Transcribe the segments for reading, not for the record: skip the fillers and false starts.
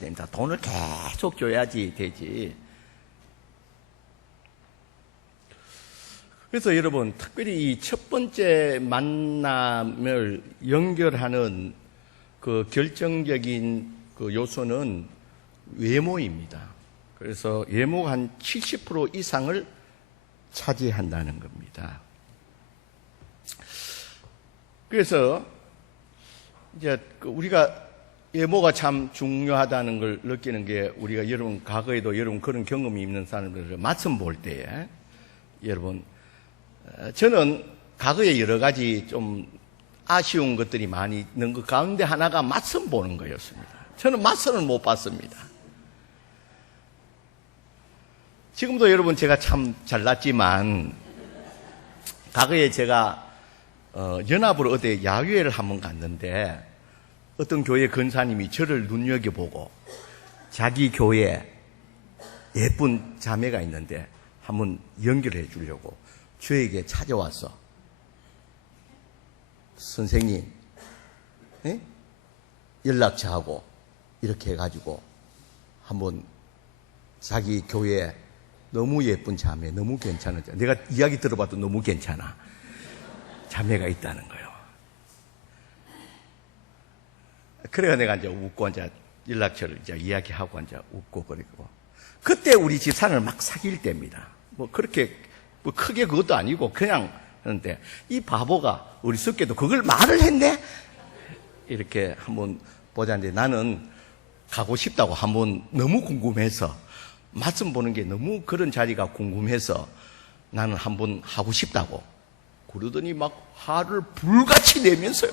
됩니다. 돈을 계속 줘야지 되지. 그래서 여러분, 특별히 이 첫 번째 만남을 연결하는 그 결정적인 그 요소는 외모입니다. 그래서 외모가 한 70% 이상을 차지한다는 겁니다. 그래서 이제 우리가 외모가 참 중요하다는 걸 느끼는 게, 우리가 여러분 과거에도 여러분 그런 경험이 있는 사람들을 맞선 볼 때에, 여러분 저는 과거에 여러 가지 좀 아쉬운 것들이 많이 있는 것 가운데 하나가 맞선 보는 거였습니다. 저는 맞선을 못 봤습니다. 지금도 여러분 제가 참 잘났지만, 과거에 제가 연합으로 어디 야유회를 한번 갔는데, 어떤 교회 권사님이 저를 눈여겨보고 자기 교회에 예쁜 자매가 있는데 한번 연결해 주려고 저에게 찾아와서, 선생님, 연락처하고 이렇게 해가지고 한번 자기 교회에 너무 예쁜 자매, 너무 괜찮은 자매, 내가 이야기 들어봐도 너무 괜찮아, 자매가 있다는 거예요. 그래가 내가 이제 웃고 이제 연락처를 이제 이야기하고 이제 웃고 그리고, 그때 우리 집사람을 막 사귈 때입니다. 뭐 그렇게 뭐 크게 그것도 아니고 그냥 하는데, 이 바보가 우리 썩게도 그걸 말을 했네? 이렇게 한번 보자는데, 나는 가고 싶다고 한번 너무 궁금해서, 맞선 보는 게 너무 그런 자리가 궁금해서 나는 한번 하고 싶다고 그러더니 막 화를 불같이 내면서요.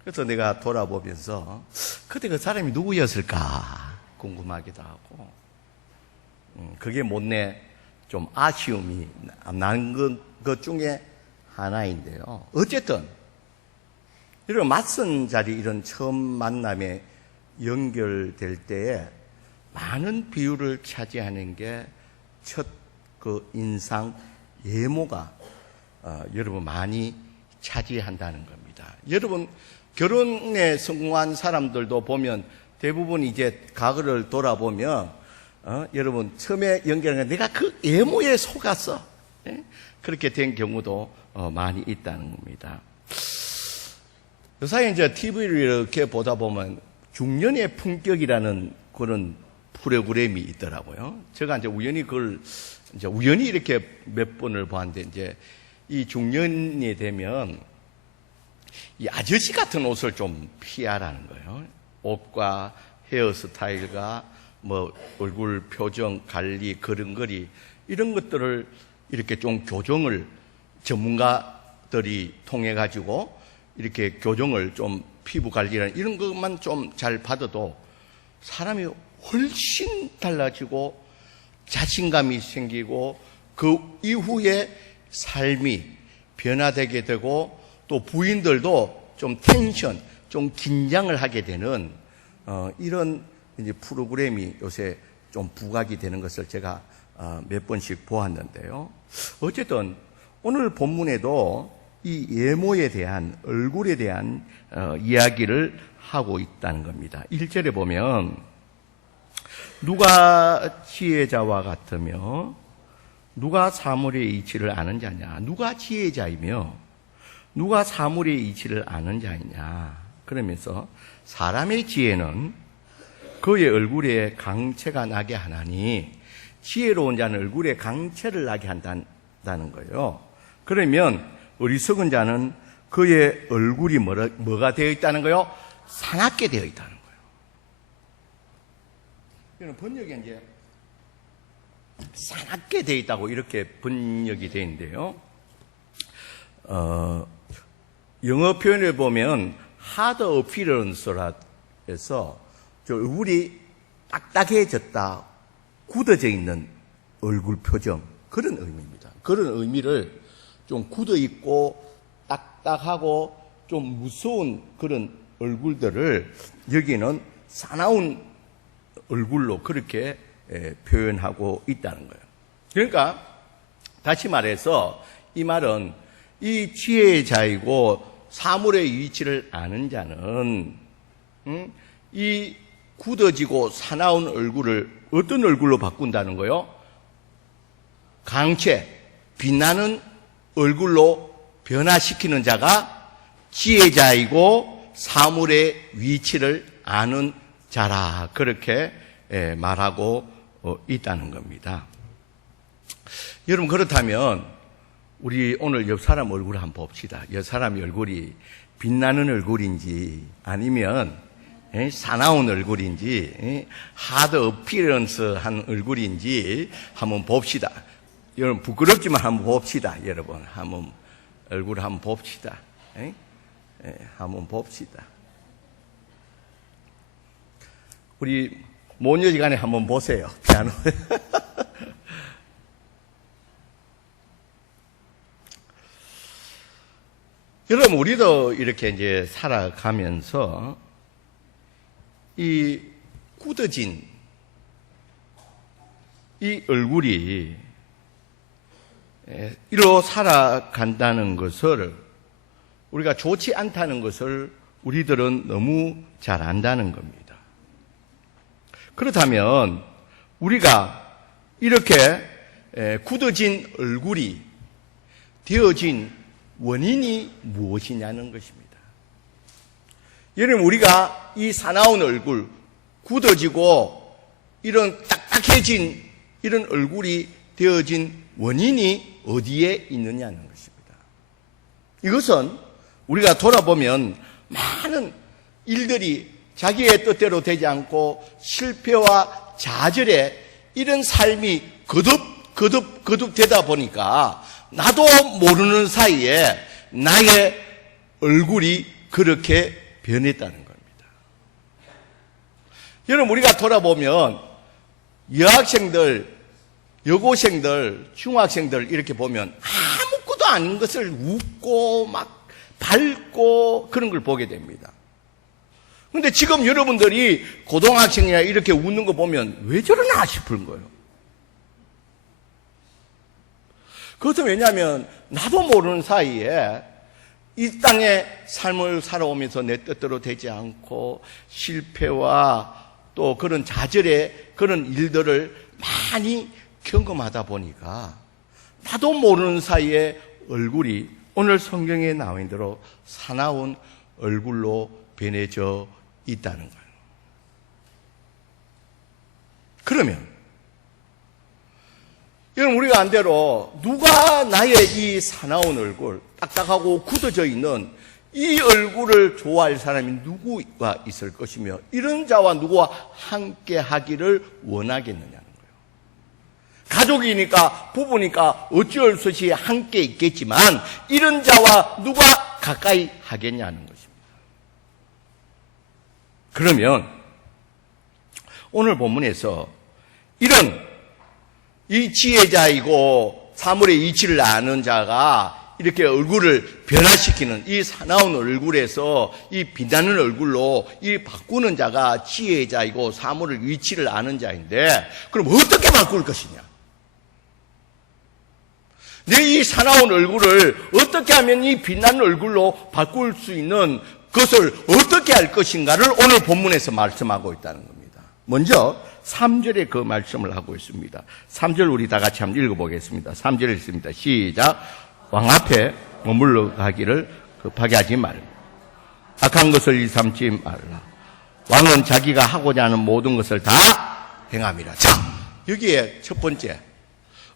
그래서 내가 돌아보면서 그때 그 사람이 누구였을까 궁금하기도 하고, 그게 못내 좀 아쉬움이 나는 것 중에 하나인데요. 어쨌든 이런 맞선 자리, 이런 처음 만남에 연결될 때에 많은 비율을 차지하는 게 첫 그 인상, 외모가 여러분 많이 차지한다는 겁니다. 여러분 결혼에 성공한 사람들도 보면 대부분 이제 과거를 돌아보면 여러분 처음에 연결한 게 내가 그 외모에 속았어, 그렇게 된 경우도 많이 있다는 겁니다. 요사이 이제 TV를 이렇게 보다 보면 중년의 품격이라는 그런 프로그램이 있더라고요. 제가 이제 우연히 그걸 이제 우연히 이렇게 몇 번을 봤는데, 이제 이 중년이 되면 이 아저씨 같은 옷을 좀 피하라는 거예요. 옷과 헤어스타일과 뭐 얼굴 표정 관리, 걸음걸이, 이런 것들을 이렇게 좀 교정을 전문가들이 통해 가지고 이렇게 교정을 좀, 피부 관리라는 이런 것만 좀 잘 받아도 사람이 훨씬 달라지고 자신감이 생기고 그 이후에 삶이 변화되게 되고, 또 부인들도 좀 텐션, 좀 긴장을 하게 되는 이런 이제 프로그램이 요새 좀 부각이 되는 것을 제가 몇 번씩 보았는데요. 어쨌든 오늘 본문에도 이 외모에 대한, 얼굴에 대한 이야기를 하고 있다는 겁니다. 1절에 보면 누가 지혜자와 같으며 누가 사물의 이치를 아는 자냐, 누가 지혜자이며 누가 사물의 이치를 아는 자이냐, 그러면서 사람의 지혜는 그의 얼굴에 강체가 나게 하나니 지혜로운 자는 얼굴에 강체를 나게 한다는 거예요. 그러면 어리석은 자는 그의 얼굴이 뭐가 되어 있다는 거예요? 사납게 되어 있다는 거예요. 번역에 이제 사납게 되어 있다고 이렇게 번역이 되어 있는데요. 영어 표현을 보면 hard appearance라서 얼굴이 딱딱해졌다, 굳어져 있는 얼굴 표정, 그런 의미입니다. 그런 의미를 좀 굳어 있고 딱딱하고 좀 무서운 그런 얼굴들을 여기는 사나운 얼굴로 그렇게 표현하고 있다는 거예요. 그러니까 다시 말해서 이 말은 이 지혜자이고 사물의 위치를 아는 자는 이 굳어지고 사나운 얼굴을 어떤 얼굴로 바꾼다는 거요? 강체, 빛나는 얼굴로 변화시키는 자가 지혜자이고 사물의 위치를 아는 자라, 그렇게 말하고 있다는 겁니다. 여러분, 그렇다면 우리 오늘 옆 사람 얼굴을 한번 봅시다. 옆 사람 얼굴이 빛나는 얼굴인지 아니면 사나운 얼굴인지 하드 어피런스한 얼굴인지 한번 봅시다. 여러분, 부끄럽지만 한번 봅시다. 여러분, 한번 얼굴 한번 봅시다. 한번 봅시다. 우리 모녀지간에 한번 보세요. 피아노. 여러분, 우리도 이렇게 이제 살아가면서 이 굳어진 이 얼굴이 이로 살아간다는 것을, 우리가 좋지 않다는 것을 우리들은 너무 잘 안다는 겁니다. 그렇다면 우리가 이렇게 굳어진 얼굴이 되어진 원인이 무엇이냐는 것입니다. 여러분, 우리가 이 사나운 얼굴, 굳어지고 이런 딱딱해진 이런 얼굴이 되어진 원인이 어디에 있느냐는 것입니다. 이것은 우리가 돌아보면 많은 일들이 자기의 뜻대로 되지 않고 실패와 좌절에 이런 삶이 거듭 되다 보니까 나도 모르는 사이에 나의 얼굴이 그렇게 변했다는 겁니다. 여러분, 우리가 돌아보면 여학생들, 여고생들, 중학생들 이렇게 보면 아무것도 아닌 것을 웃고 막 밝고 그런 걸 보게 됩니다. 그런데 지금 여러분들이 고등학생이나 이렇게 웃는 거 보면 왜 저러나 싶은 거예요. 그것은 왜냐하면 나도 모르는 사이에 이 땅의 삶을 살아오면서 내 뜻대로 되지 않고 실패와 또 그런 좌절의 그런 일들을 많이 경험하다 보니까 나도 모르는 사이에 얼굴이 오늘 성경에 나와 있는 대로 사나운 얼굴로 변해져 있다는 거예요. 그러면 여러분, 우리가 안대로 누가 나의 이 사나운 얼굴, 딱딱하고 굳어져 있는 이 얼굴을 좋아할 사람이 누구가 있을 것이며 이런 자와 누구와 함께 하기를 원하겠느냐는 거예요. 가족이니까 부부니까 어찌할 수 없이 함께 있겠지만 이런 자와 누가 가까이 하겠냐는 것입니다. 그러면 오늘 본문에서 이런 이 지혜자이고 사물의 이치를 아는 자가 이렇게 얼굴을 변화시키는 이 사나운 얼굴에서 이 빛나는 얼굴로 이 바꾸는 자가 지혜자이고 사물의 위치를 아는 자인데, 그럼 어떻게 바꿀 것이냐? 내 이 사나운 얼굴을 어떻게 하면 이 빛나는 얼굴로 바꿀 수 있는 그것을 어떻게 할 것인가를 오늘 본문에서 말씀하고 있다는 겁니다. 먼저 3절에 그 말씀을 하고 있습니다. 3절 우리 다 같이 한번 읽어보겠습니다. 3절에 있습니다. 시작. 왕 앞에 머물러 가기를 급하게 하지 말라. 악한 것을 일삼지 말라. 왕은 자기가 하고자 하는 모든 것을 다 행함이라. 자, 여기에 첫 번째,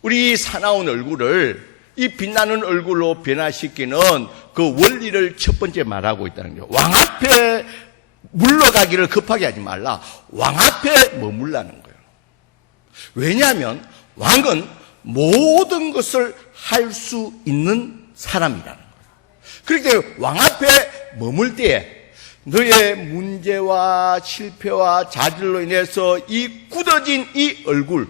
우리 사나운 얼굴을 이 빛나는 얼굴로 변화시키는 그 원리를 첫 번째 말하고 있다는 거예요. 왕 앞에 물러가기를 급하게 하지 말라. 왕 앞에 머물라는 거예요. 왜냐하면 왕은 모든 것을 할 수 있는 사람이라는 거예요. 그렇기 때문에 왕 앞에 머물 때에 너의 문제와 실패와 좌절로 인해서 이 굳어진 이 얼굴,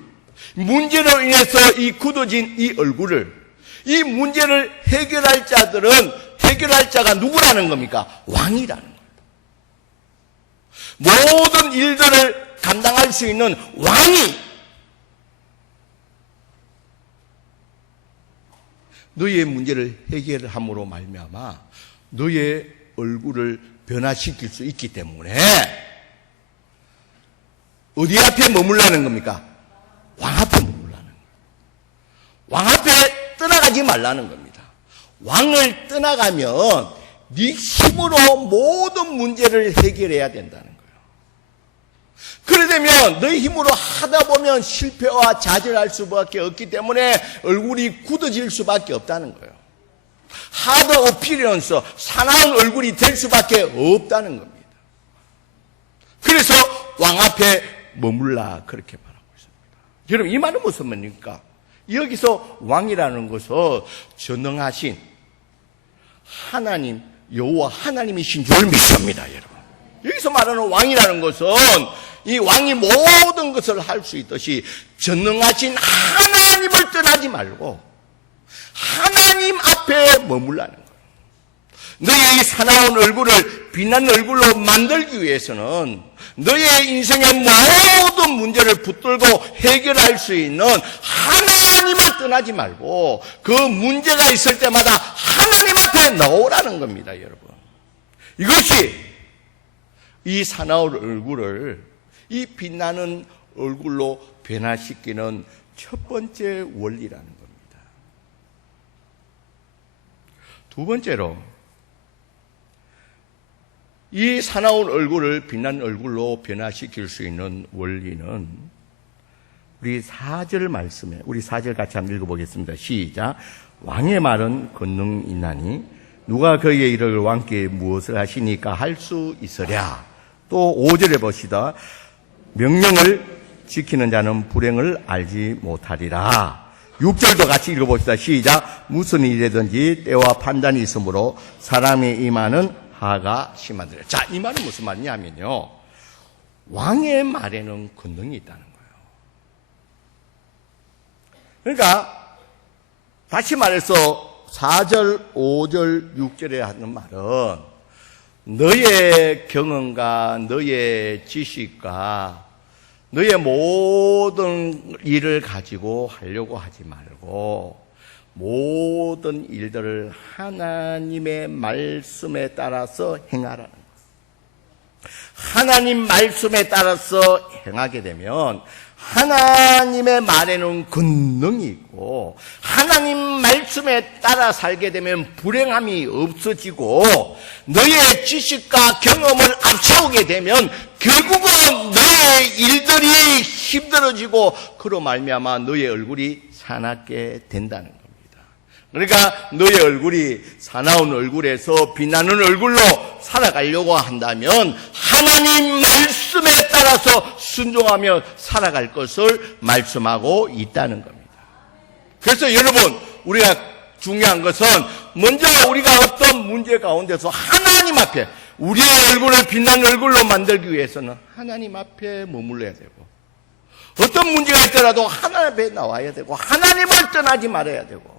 문제로 인해서 이 굳어진 이 얼굴을, 이 문제를 해결할 자들은 해결할 자가 누구라는 겁니까? 왕이라는 거예요. 모든 일들을 감당할 수 있는 왕이 너희의 문제를 해결함으로 말미암아 너의 얼굴을 변화시킬 수 있기 때문에 어디 앞에 머물라는 겁니까? 왕 앞에 머물라는 거예요. 왕 앞에 떠나가지 말라는 겁니다. 왕을 떠나가면 네 힘으로 모든 문제를 해결해야 된다는 거예요. 그래 되면 너희 힘으로 하다 보면 실패와 좌절할 수밖에 없기 때문에 얼굴이 굳어질 수밖에 없다는 거예요. 하드 어피리언스, 사나운 얼굴이 될 수밖에 없다는 겁니다. 그래서 왕 앞에 머물라 그렇게 말하고 있습니다. 여러분 이 말은 무슨 말입니까? 여기서 왕이라는 것은 전능하신 하나님, 여호와 하나님이신 줄 믿습니다, 여러분. 여기서 말하는 왕이라는 것은 이 왕이 모든 것을 할 수 있듯이 전능하신 하나님을 떠나지 말고 하나님 앞에 머물라는 거예요. 너의 이 사나운 얼굴을 빛나는 얼굴로 만들기 위해서는 너의 인생의 모든 문제를 붙들고 해결할 수 있는 하나님을 떠나지 말고 그 문제가 있을 때마다 하나님 앞에 나오라는 겁니다, 여러분. 이것이 이 사나운 얼굴을 이 빛나는 얼굴로 변화시키는 첫 번째 원리라는 겁니다. 두 번째로 이 사나운 얼굴을 빛난 얼굴로 변화시킬 수 있는 원리는 우리 4절 말씀에 우리 4절 같이 한번 읽어보겠습니다. 시작. 왕의 말은 권능 있나니 누가 그에게 이르기를 왕께 무엇을 하시니까 할 수 있으랴. 또 5절에 보시다. 명령을 지키는 자는 불행을 알지 못하리라. 6절도 같이 읽어봅시다. 시작. 무슨 일이든지 때와 판단이 있으므로 사람의 이마는 하가 심하더라. 자, 이 말은 무슨 말이냐면요. 왕의 말에는 권능이 있다는 거예요. 그러니까 다시 말해서 4절, 5절, 6절에 하는 말은 너의 경험과 너의 지식과 너의 모든 일을 가지고 하려고 하지 말고 모든 일들을 하나님의 말씀에 따라서 행하라는 거예요. 하나님 말씀에 따라서 행하게 되면 하나님의 말에는 권능이 있고 하나님 말씀에 따라 살게 되면 불행함이 없어지고 너의 지식과 경험을 앞세우게 되면 결국은 너의 일들이 힘들어지고 그로 말미암아 너의 얼굴이 사납게 된다는 겁니다. 그러니까 너의 얼굴이 사나운 얼굴에서 빛나는 얼굴로 살아가려고 한다면 하나님 말씀에 따라서 순종하며 살아갈 것을 말씀하고 있다는 겁니다. 그래서 여러분 우리가 중요한 것은 먼저 우리가 어떤 문제 가운데서 하나님 앞에 우리의 얼굴을 빛나는 얼굴로 만들기 위해서는 하나님 앞에 머물러야 되고 어떤 문제가 있더라도 하나님 앞에 나와야 되고 하나님을 떠나지 말아야 되고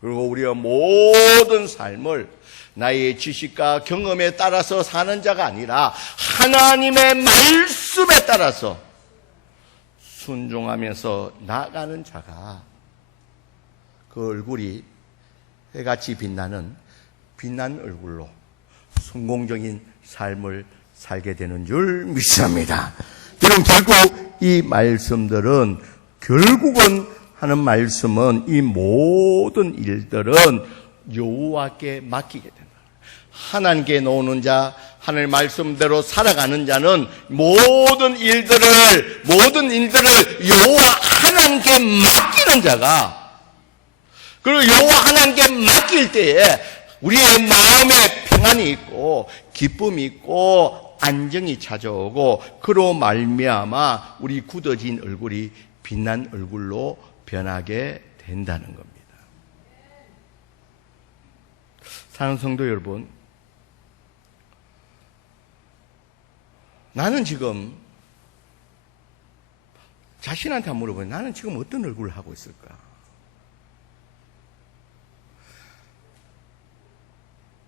그리고 우리의 모든 삶을 나의 지식과 경험에 따라서 사는 자가 아니라 하나님의 말씀에 따라서 순종하면서 나아가는 자가 그 얼굴이 해같이 빛나는 빛난 얼굴로 성공적인 삶을 살게 되는 줄 믿습니다. 여러분 결국 이 말씀들은 결국은 하는 말씀은 이 모든 일들은 여호와께 맡기게 된다. 하나님께 놓는 자, 하나님의 말씀대로 살아가는 자는 모든 일들을 여호와 하나님께 맡기는 자가 그리고 여호와 하나님께 맡길 때에 우리의 마음에 평안이 있고 기쁨이 있고 안정이 찾아오고 그로 말미암아 우리 굳어진 얼굴이 빛난 얼굴로 변하게 된다는 겁니다. 사랑하는 성도 여러분, 나는 지금 자신한테 한번 물어보면 나는 지금 어떤 얼굴을 하고 있을까?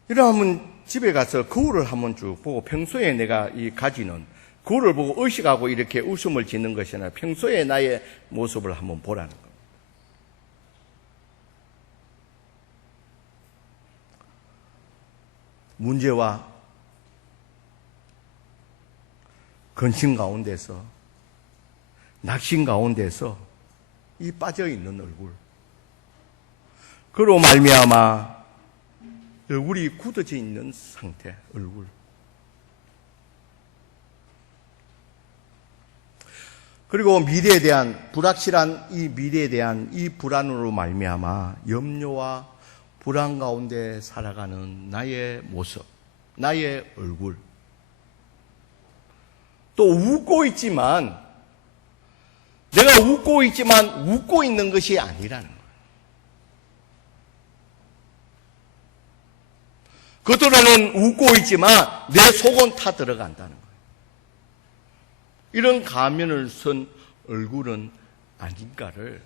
이러면 집에 가서 거울을 한번 쭉 보고 평소에 내가 이 가지는 거울을 보고 의식하고 이렇게 웃음을 짓는 것이 아니라 평소에 나의 모습을 한번 보라는 겁니다. 문제와 근심 가운데서, 낙심 가운데서 이 빠져있는 얼굴, 그로 말미암아 얼굴이 굳어져 있는 상태, 얼굴. 그리고 미래에 대한, 불확실한 이 미래에 대한 이 불안으로 말미암아 염려와 불안 가운데 살아가는 나의 모습, 나의 얼굴. 또 웃고 있지만, 내가 웃고 있지만 웃고 있는 것이 아니라는 거예요. 겉으로는 웃고 있지만 내 속은 타 들어간다는 거예요. 이런 가면을 쓴 얼굴은 아닌가를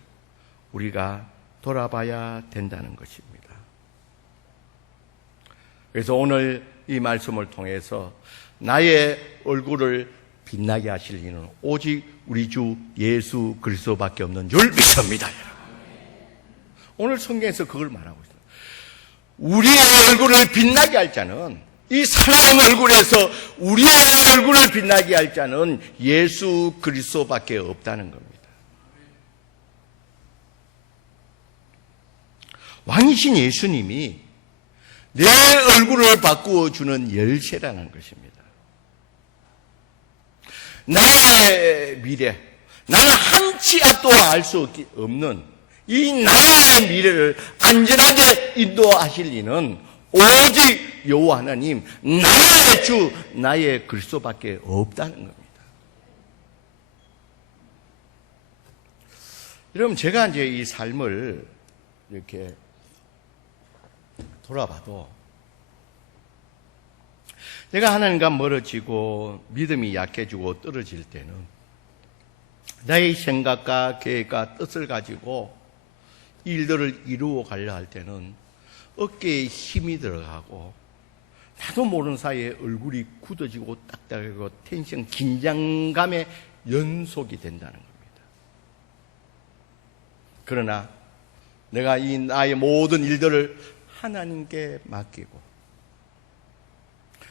우리가 돌아봐야 된다는 것입니다. 그래서 오늘 이 말씀을 통해서 나의 얼굴을 빛나게 하실 이는 오직 우리 주 예수 그리스도밖에 없는 줄 믿습니다. 오늘 성경에서 그걸 말하고 있어요. 우리의 얼굴을 빛나게 할 자는, 이 사랑하는 얼굴에서 우리의 얼굴을 빛나게 할 자는 예수 그리스도밖에 없다는 겁니다. 왕이신 예수님이 내 얼굴을 바꾸어 주는 열쇠라는 것입니다. 나의 미래, 나는 한치 앞도 알 수 없는 이 나의 미래를 안전하게 인도하실 이는 오직 여호와 하나님, 나의 주, 나의 그리스도밖에 없다는 겁니다. 여러분, 제가 이제 이 삶을 이렇게 돌아봐도, 내가 하나님과 멀어지고 믿음이 약해지고 떨어질 때는 나의 생각과 계획과 뜻을 가지고 일들을 이루어 가려 할 때는 어깨에 힘이 들어가고 나도 모르는 사이에 얼굴이 굳어지고 딱딱하고 텐션, 긴장감의 연속이 된다는 겁니다. 그러나 내가 이 나의 모든 일들을 하나님께 맡기고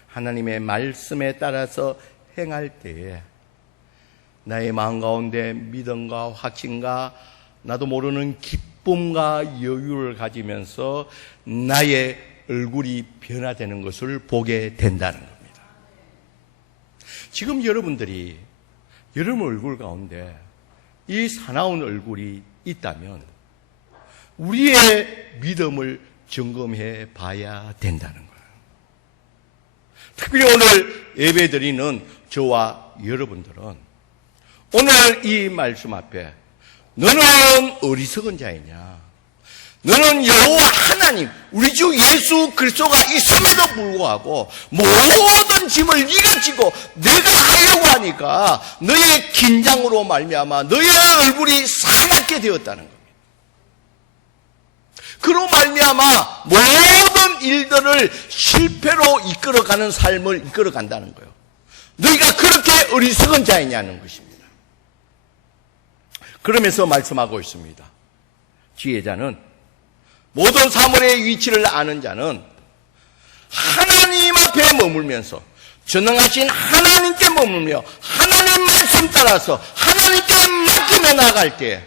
하나님의 말씀에 따라서 행할 때에 나의 마음 가운데 믿음과 확신과 나도 모르는 기쁨과 여유를 가지면서 나의 얼굴이 변화되는 것을 보게 된다는 겁니다. 지금 여러분들이 여러분 얼굴 가운데 이 사나운 얼굴이 있다면 우리의 믿음을 점검해 봐야 된다는 거예요. 특별히 오늘 예배드리는 저와 여러분들은 오늘 이 말씀 앞에 너는 어리석은 자이냐, 너는 여호와 하나님 우리 주 예수 그리스도가 있음에도 불구하고 모든 짐을 네가 지고 내가 하려고 하니까 너의 긴장으로 말미암아 너의 얼굴이 사납게 되었다는 겁니다. 그로 말미암아 모든 일들을 실패로 이끌어가는 삶을 이끌어간다는 거예요. 너희가 그렇게 어리석은 자이냐는 것입니다. 그러면서 말씀하고 있습니다. 지혜자는, 모든 사물의 위치를 아는 자는 하나님 앞에 머물면서 전능하신 하나님께 머물며 하나님 말씀 따라서 하나님께 맡기며 나갈 때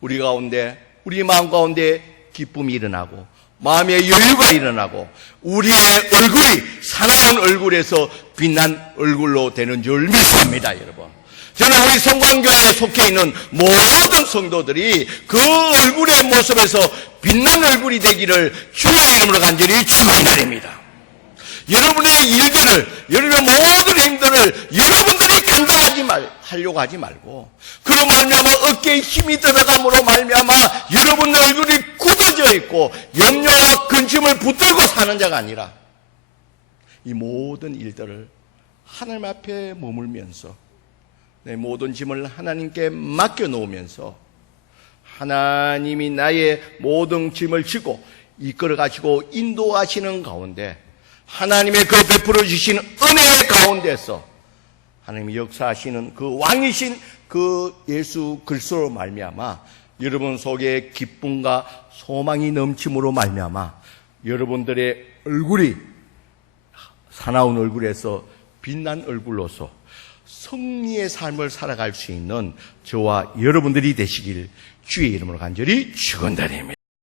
우리 가운데, 우리 마음 가운데 기쁨이 일어나고 마음의 여유가 일어나고 우리의 얼굴이 사나운 얼굴에서 빛난 얼굴로 되는 줄 믿습니다, 여러분. 저는 우리 성광교회에 속해 있는 모든 성도들이 그 얼굴의 모습에서 빛난 얼굴이 되기를 주의 이름으로 간절히 축원드립니다. 여러분의 일들을, 여러분의 모든 힘들을 여러분들이 하려고 하지 말고, 그로 말미암아 어깨에 힘이 들어감으로 말미암아 여러분 얼굴이 굳어져 있고 염려와 근심을 붙들고 사는 자가 아니라 이 모든 일들을 하나님 앞에 머물면서 내 모든 짐을 하나님께 맡겨놓으면서 하나님이 나의 모든 짐을 지고 이끌어 가시고 인도하시는 가운데 하나님의 그 베풀어 주신 은혜 가운데서 하나님이 역사하시는 그 왕이신 그 예수 그리스도로 말미암아 여러분 속에 기쁨과 소망이 넘침으로 말미암아 여러분들의 얼굴이 사나운 얼굴에서 빛난 얼굴로서 승리의 삶을 살아갈 수 있는 저와 여러분들이 되시길 주의 이름으로 간절히 축원드립니다.